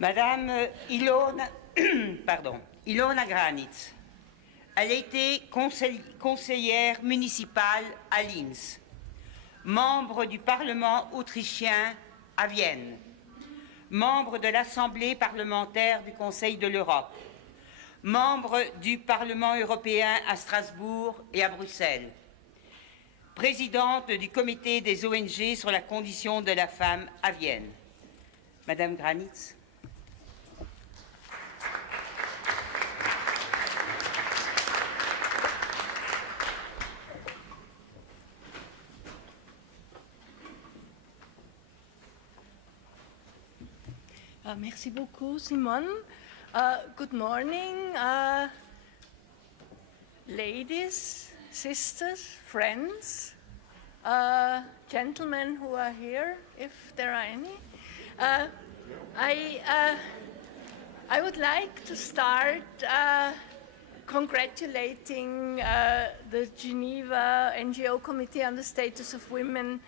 Madame Ilona, Ilona Graentiz, elle a été conseillère municipale à Linz, membre du Parlement autrichien à Vienne, membre de l'Assemblée parlementaire du Conseil de l'Europe, membre du Parlement européen à Strasbourg et à Bruxelles, présidente du comité des ONG sur la condition de la femme à Vienne. Madame Graentiz. Merci beaucoup, Simone. Good morning, ladies, sisters, friends, gentlemen who are here, if there are any. I would like to start congratulating the Geneva NGO Committee on the Status of Women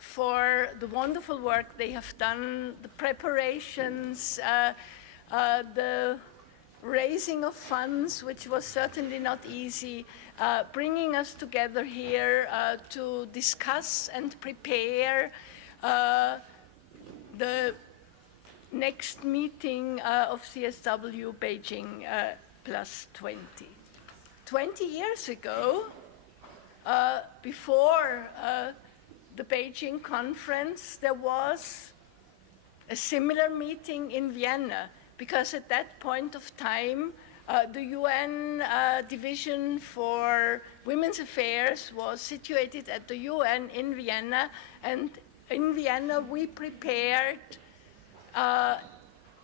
for the wonderful work they have done, the preparations, the raising of funds, which was certainly not easy, bringing us together here to discuss and prepare the next meeting of CSW Beijing plus 20. 20 years ago, before the Beijing conference, there was a similar meeting in Vienna, because at that point of time, the UN Division for Women's Affairs was situated at the UN in Vienna, and in Vienna we prepared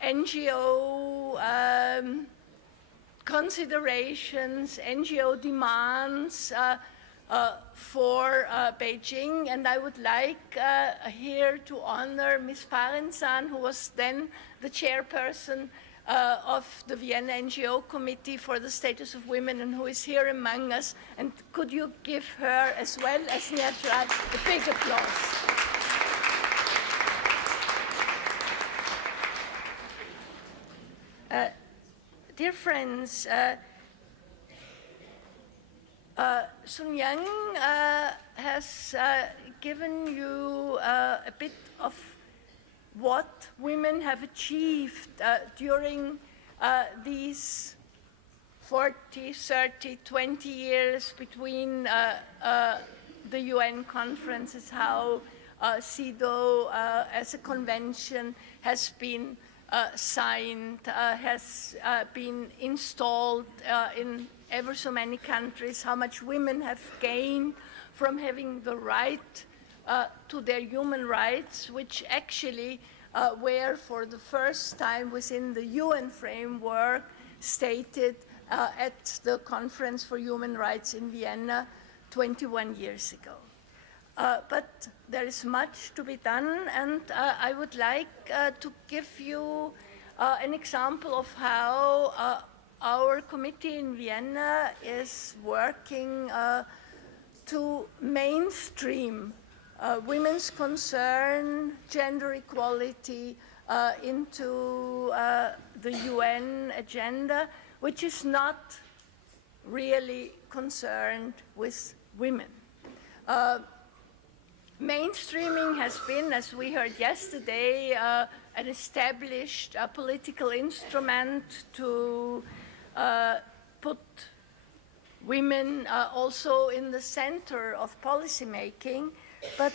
NGO considerations, NGO demands for Beijing, and I would like here to honor Ms. Parensan, who was then the chairperson of the Vienna NGO Committee for the Status of Women, and who is here among us. And could you give her, as well as Niatra, a big applause? Dear friends, Sun Yang has given you a bit of what women have achieved during these 40, 30, 20 years between the UN conferences, how CEDAW as a convention has been signed, has been installed in ever so many countries, how much women have gained from having the right to their human rights, which actually were for the first time within the UN framework stated at the Conference for Human Rights in Vienna 21 years ago. But there is much to be done, and I would like to give you an example of how our committee in Vienna is working to mainstream women's concern, gender equality into the UN agenda, which is not really concerned with women. Mainstreaming has been, as we heard yesterday, an established political instrument to put women also in the center of policy making, but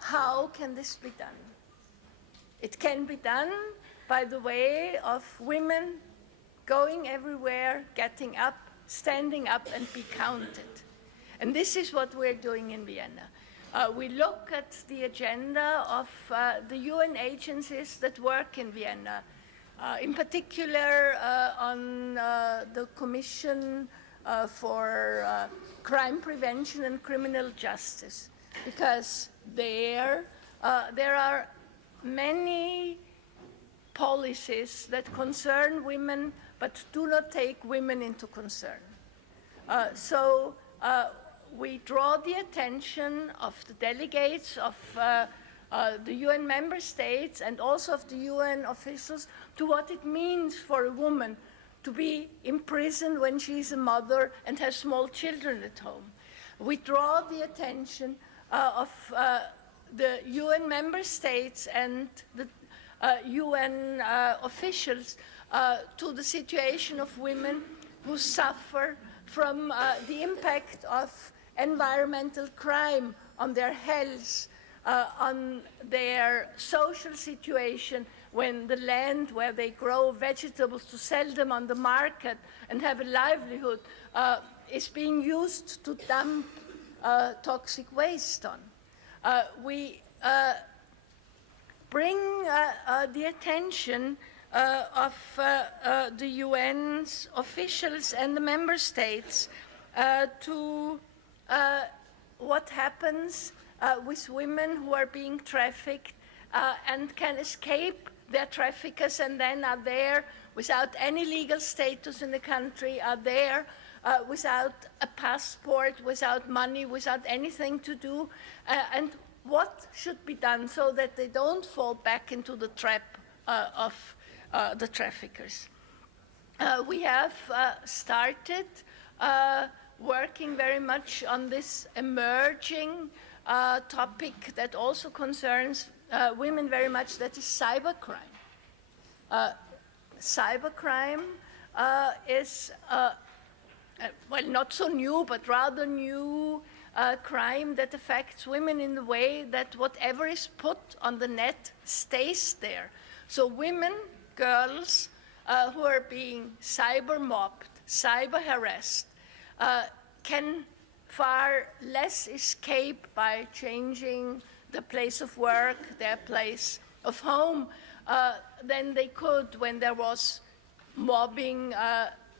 how can this be done? It can be done by the way of women going everywhere, getting up, standing up, and be counted. And this is what we're doing in Vienna. We look at the agenda of the UN agencies that work in Vienna, in particular on the Commission for Crime Prevention and Criminal Justice, because there are many policies that concern women but do not take women into concern. We draw the attention of the delegates of the UN member states and also of the UN officials to what it means for a woman to be imprisoned when she's a mother and has small children at home. We draw the attention of the UN member states and the UN officials to the situation of women who suffer from the impact of environmental crime on their health, on their social situation, when the land where they grow vegetables to sell them on the market and have a livelihood is being used to dump toxic waste on. We bring the attention of the UN's officials and the member states to what happens with women who are being trafficked and can escape their traffickers and then are there without any legal status in the country, are there without a passport, without money, without anything to do, and what should be done so that they don't fall back into the trap of the traffickers. We have started working very much on this emerging topic that also concerns women very much, that is cybercrime. Cybercrime is, well, not so new, but rather new crime that affects women in the way that whatever is put on the net stays there. So women, girls who are being cyber mobbed, cyber harassed, can far less escape by changing the place of work, their place of home, than they could when there was mobbing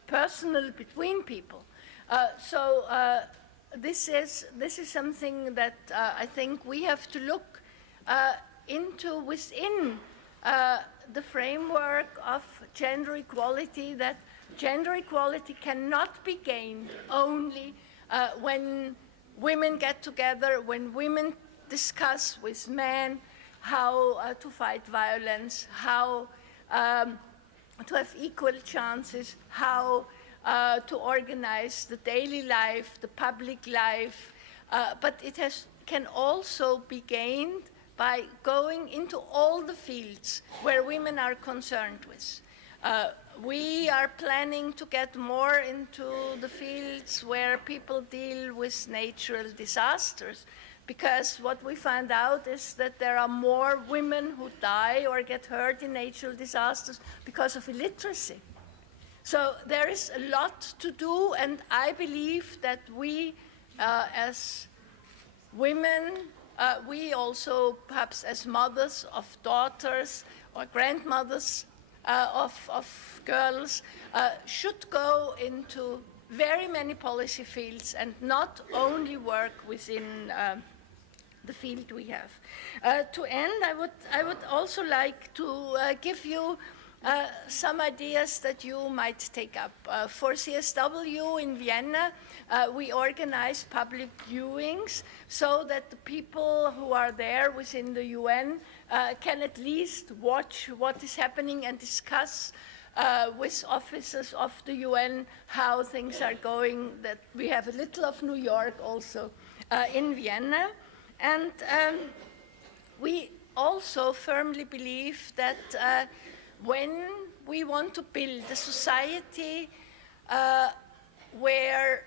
personal between people. So this is something that I think we have to look into within the framework of gender equality, that gender equality cannot be gained only when women get together, when women discuss with men how to fight violence, how to have equal chances, how to organize the daily life, the public life, but it can also be gained by going into all the fields where women are concerned with. We are planning to get more into the fields where people deal with natural disasters, because what we find out is that there are more women who die or get hurt in natural disasters because of illiteracy. So there is a lot to do, and I believe that we, as women, we also, perhaps as mothers of daughters or grandmothers of girls, should go into very many policy fields and not only work within the field we have. To end, I would also like to give you some ideas that you might take up. For CSW in Vienna, we organize public viewings so that the people who are there within the UN can at least watch what is happening and discuss with officers of the UN how things are going. That we have a little of New York also in Vienna. And we also firmly believe that when we want to build a society where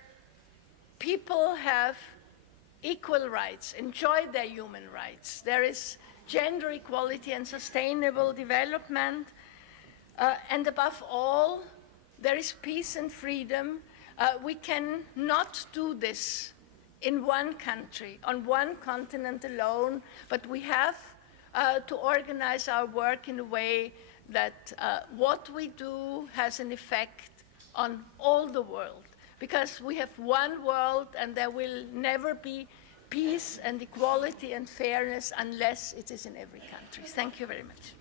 people have equal rights, enjoy their human rights, there is gender equality and sustainable development, and above all, there is peace and freedom, we can not do this in one country, on one continent alone, but we have to organize our work in a way that what we do has an effect on all the world, because we have one world and there will never be peace and equality and fairness unless it is in every country. Thank you very much.